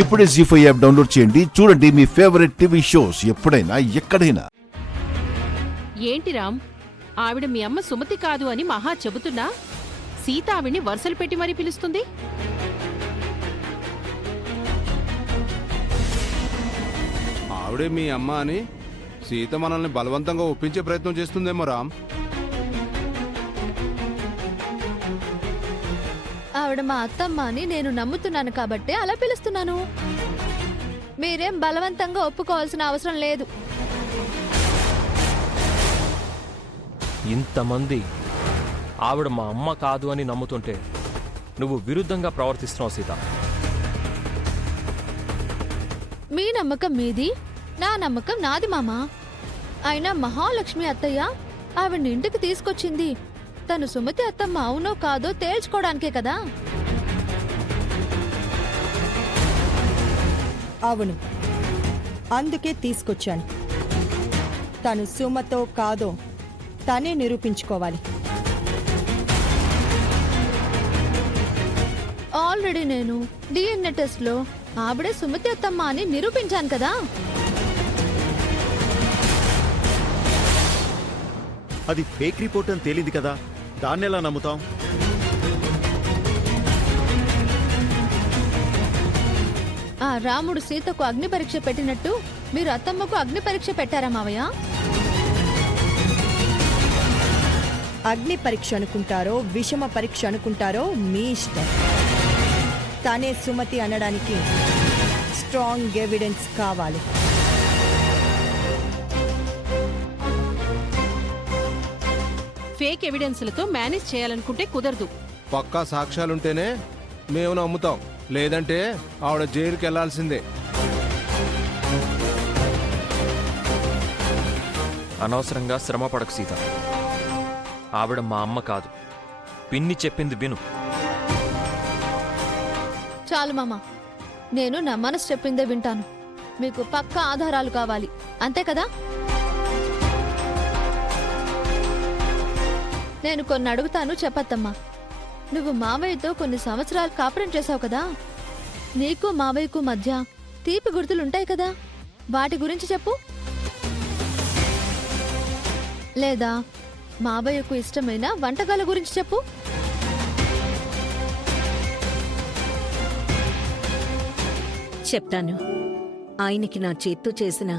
ఇప్పుడే జీ5 app download చేయండి. చూడండి మీ ఫేవరెట్ టీవీ షోస్ ఎప్పుడైనా ఎక్కడైనా. ఏంటి రామ్, ఆవిడ మీ అమ్మ సుమతి కాదు అని మహా చెబుతున్నా సీత ఆవిడ్ని వరుసలు పెట్టి మరీ పిలుస్తుంది. ఆవిడే మీ అమ్మ అని సీత మనల్ని బలవంతంగా ఒప్పించే ప్రయత్నం చేస్తుందేమో రామ్. ఆవిడ మా అత్తమ్మ అని నేను నమ్ముతున్నాను కాబట్టి అలా పిలుస్తున్నాను. మీరేం బలవంతంగా ఒప్పుకోవాల్సిన అవసరం లేదు. ఇంతమంది ఆవిడ మా అమ్మ కాదు అని నమ్ముతుంటే నువ్వు విరుద్ధంగా ప్రవర్తిస్తున్నావు సీత. మీ నమ్మకం మీది, నా నమ్మకం నాది మామా. అయినా మహాలక్ష్మి అత్తయ్య ఆవిడ్ని ఇంటికి తీసుకొచ్చింది తను సుమతి అత్తమ్మ అవునో కాదో తేల్చుకోవడానికే కదా. అవును, అందుకే తీసుకొచ్చాను. తను సుమతో కాదో తనే నిరూపించుకోవాలి. ఆల్రెడీ నేను డిఎన్ఏ టెస్ట్ లో ఆవిడే సుమతి అత్తమ్మ అని నిరూపించాను కదా. అది ఫేక్ రిపోర్ట్ అని తేలింది కదా, దాన్నెలా నమ్ముతాం? ఆ రాముడు సీతకు అగ్ని పరీక్ష పెట్టినట్టు మీరు అత్తమ్మకు అగ్ని పరీక్ష పెట్టారా మావయ్య? అగ్ని పరీక్ష అనుకుంటారో విషమ పరీక్ష అనుకుంటారో మీ ఇష్టం. తనే సుమతి అనడానికి స్ట్రాంగ్ ఎవిడెన్స్ కావాలి. ఫేక్ ఎవిడెన్స్లతో మేనేజ్ చేయాలనుకుంటే కుదరదు. పక్కా సాక్ష్యాలుంటేనే మేము నమ్ముతాం, లేదంటే ఆవిడ జైలుకి వెళ్లాల్సిందే. అనవసరంగా శ్రమ పడకు సీత. ఆవిడ మా అమ్మ కాదు, పిన్ని చెప్పింది విను. చాలు మామా, నేను నా మనసు చెప్పిందే వింటాను. మీకు పక్కా ఆధారాలు కావాలి, అంతే కదా? నేను కొన్ని అడుగుతాను, చెప్పత్తమ్మా. నువ్వు మావయ్యతో కొన్ని సంవత్సరాలు కాపురం చేశావు కదా, నీకు మావయ్యకు మధ్య తీపి గుర్తులుంటాయి కదా, వాటి గురించి చెప్పు. లేదా మావయ్యకు ఇష్టమైన వంటకాల గురించి చెప్పు. చెప్తాను. ఆయనకి నా చేత్తో చేసిన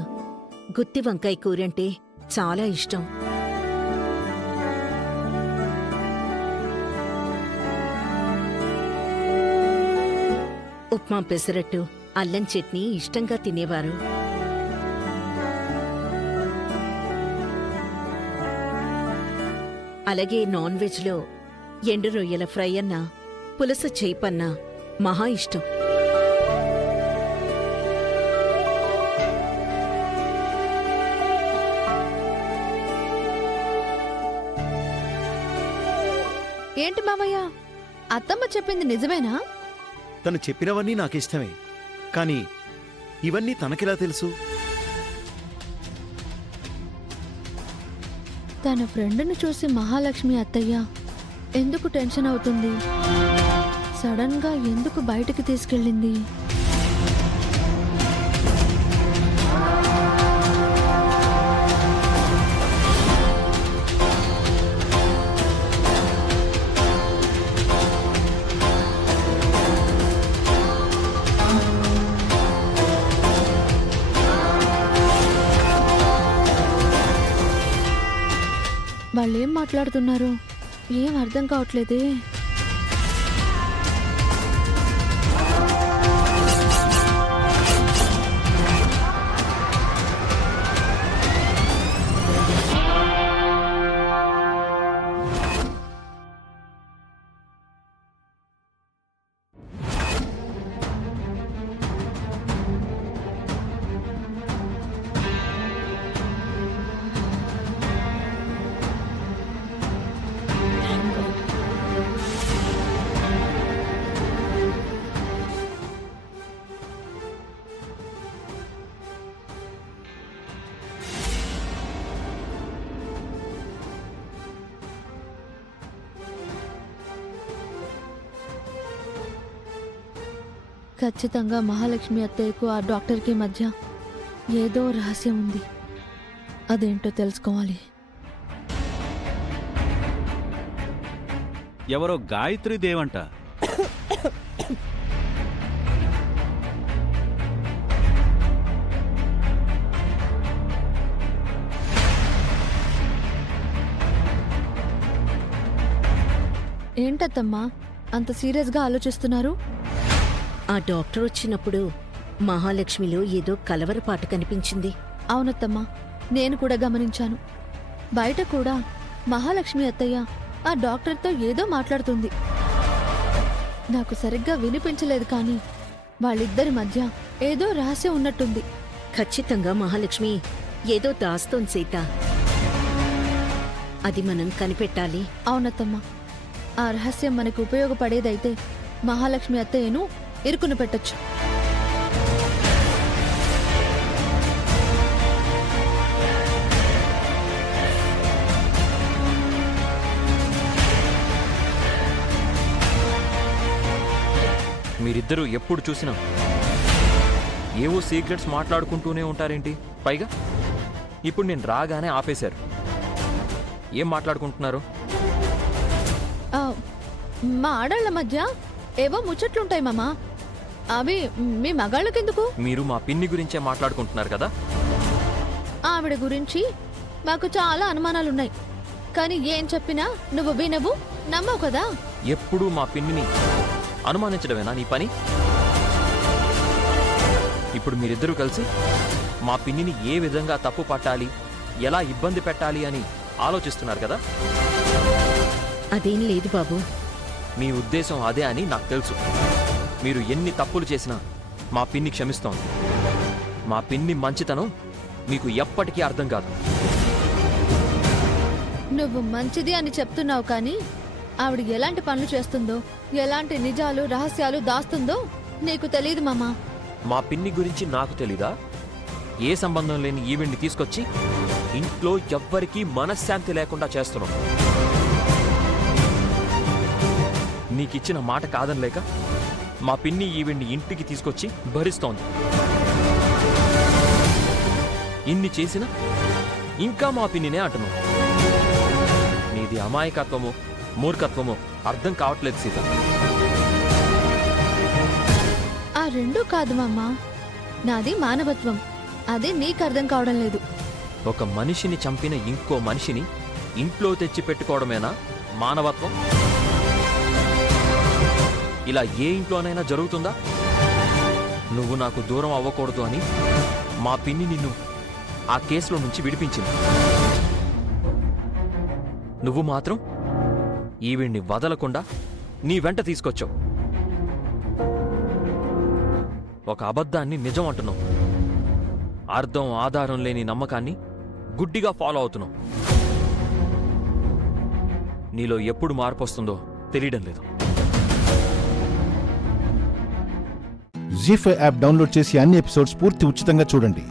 గుత్తి వంకాయ కూరంటే చాలా ఇష్టం. ఉప్మా, పెసరట్టు, అల్లం చట్నీ ఇష్టంగా తినేవారు. అలాగే నాన్ వెజ్లో ఎండు రొయ్యల ఫ్రై అన్నా, పులస చేపన్నా మహా ఇష్టం. ఏంటి మావయ్య, అత్తమ్మ చెప్పింది నిజమేనా? తను చెప్పినవన్నీ నాకిష్టమే, కానీ ఇవన్నీ తనకెలా తెలుసు? తన ఫ్రెండ్ను చూసి మహాలక్ష్మి అత్తయ్య ఎందుకు టెన్షన్ అవుతుంది? సడన్ గా ఎందుకు బయటికి తీసుకెళ్ళింది? వాళ్ళేం మాట్లాడుతున్నారు? ఏం అర్థం కావట్లేదే. ఖచ్చితంగా మహాలక్ష్మి అత్తయ్యకు ఆ డాక్టర్కి మధ్య ఏదో రహస్యం ఉంది. అదేంటో తెలుసుకోవాలి. ఎవరో గాయత్రి దేవంట. ఏంటత్తమ్మా అంత సీరియస్గా ఆలోచిస్తున్నారు? ఆ డాక్టర్ వచ్చినప్పుడు మహాలక్ష్మిలో ఏదో కలవరపాటు కనిపించింది. అవునత్తమ్మా, నేను కూడా గమనించాను. బయట కూడా మహాలక్ష్మి అత్తయ్య ఆ డాక్టర్తో ఏదో మాట్లాడుతుంది. నాకు సరిగ్గా వినిపించలేదు, కానీ వాళ్ళిద్దరి మధ్య ఏదో రహస్యం ఉన్నట్టుంది. ఖచ్చితంగా మహాలక్ష్మి ఏదో దాస్తోంది సీత. అది మనం కనిపెట్టాలి. అవునత్తమ్మా, ఆ రహస్యం మనకు ఉపయోగపడేదైతే మహాలక్ష్మి అత్తయ్యను ఇరుకును పెట్టొచ్చు. మీరిద్దరూ ఎప్పుడు చూసినా ఏవో సీక్రెట్స్ మాట్లాడుకుంటూనే ఉంటారేంటి? పైగా ఇప్పుడు నేను రాగానే ఆపేశారు. ఏం మాట్లాడుకుంటున్నారు? ఆ, మా ఆడాళ్ల మధ్య ఏవో ముచ్చట్లుంటాయి మామా. అవి మీ మగాళ్ళకెందుకు? మీరు మా పిన్ని గురించే మాట్లాడుకుంటున్నారు కదా. ఆవిడ గురించి మాకు చాలా అనుమానాలున్నాయి, కానీ ఏం చెప్పినా నువ్వు వినవు, నమ్మవు కదా. ఎప్పుడూ మా పిన్నిని అనుమానించడమేనా నీ పని? ఇప్పుడు మీరిద్దరూ కలిసి మా పిన్నిని ఏ విధంగా తప్పు పట్టాలి, ఎలా ఇబ్బంది పెట్టాలి అని ఆలోచిస్తున్నారు కదా. అదేం లేదు బాబు. మీ ఉద్దేశం అదే అని నాకు తెలుసు. మీరు ఎన్ని తప్పులు చేసినా మా పిన్ని క్షమిస్తోంది. మా పిన్ని మంచితనం మీకు ఎప్పటికీ అర్థం కాదు. నువ్వు మంచిది అని చెప్తున్నావు, కానీ ఆవిడ ఎలాంటి పనులు చేస్తుందో, ఎలాంటి నిజాలు రహస్యాలు దాస్తుందో నీకు తెలియదు మామా. మా పిన్ని గురించి నాకు తెలీదా? ఏ సంబంధం లేని ఈవెంట్ని తీసుకొచ్చి ఇంట్లో ఎవ్వరికీ మనశ్శాంతి లేకుండా చేస్తున్నాం. నీకిచ్చిన మాట కాదనలేక మా పిన్ని ఈవెంట్ని ఇంటికి తీసుకొచ్చి భరిస్తోంది. ఇన్ని చేసినా ఇంకా మా పిన్నినే అంటున్నావు. నీది అమాయకత్వమో మూర్ఖత్వమో అర్థం కావట్లేదు సీత. ఆ రెండూ కాదు మామా, నాది మానవత్వం. అది నీకు అర్థం కావడం లేదు. ఒక మనిషిని చంపిన ఇంకో మనిషిని ఇంట్లో తెచ్చి పెట్టుకోవడమేనా మానవత్వం? ఇలా ఏ ఇంట్లోనైనా జరుగుతుందా? నువ్వు నాకు దూరం అవ్వకూడదు అని మా పిన్ని నిన్ను ఆ కేసులో నుంచి విడిపించింది. నువ్వు మాత్రం ఈవిడ్ని వదలకుండా నీ వెంట తీసుకొచ్చావు. ఒక అబద్ధాన్ని నిజం అంటున్నావు. అర్థం ఆధారం లేని నమ్మకాన్ని గుడ్డిగా ఫాలో అవుతున్నావు. నీలో ఎప్పుడు మార్పు వస్తుందో తెలియడం లేదు. జీ5 యాప్ డౌన్లోడ్ చేసి అన్ని ఎపిసోడ్స్ పూర్తి ఉచితంగా చూడండి.